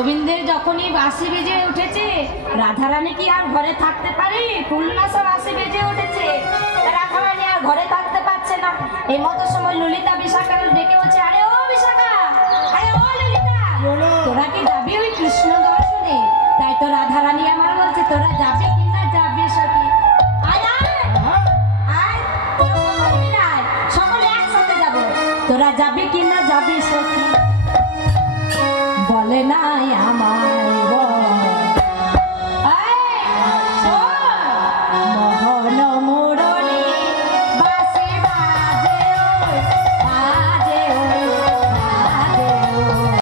গোবিন্দের যখনই বাঁশি বেজে উঠেছে, রাধারানী কি আর ঘরে থাকতে পারে? ফুলনাসা বাঁশি বেজে উঠেছে, রাধারানী আর ঘরে থাকতে পারছে না। এই মতো সময় ললিতা বিশাখাকে ডেকে বলছে, আরে ও বিশাখা, আরে ও ললিতা, তোরা কি যাবি ওই কৃষ্ণ দর্শনে? তাই তো রাধারানী আমার বলছে, তোরা যাবি কিনা যাবি সখী? আয় আয় আয়, তোরা সকলে মিলে আয়, সকলে একসাথে যাবো। তোরা যাবি কিনা যাবি সখী? বলে নাই আমার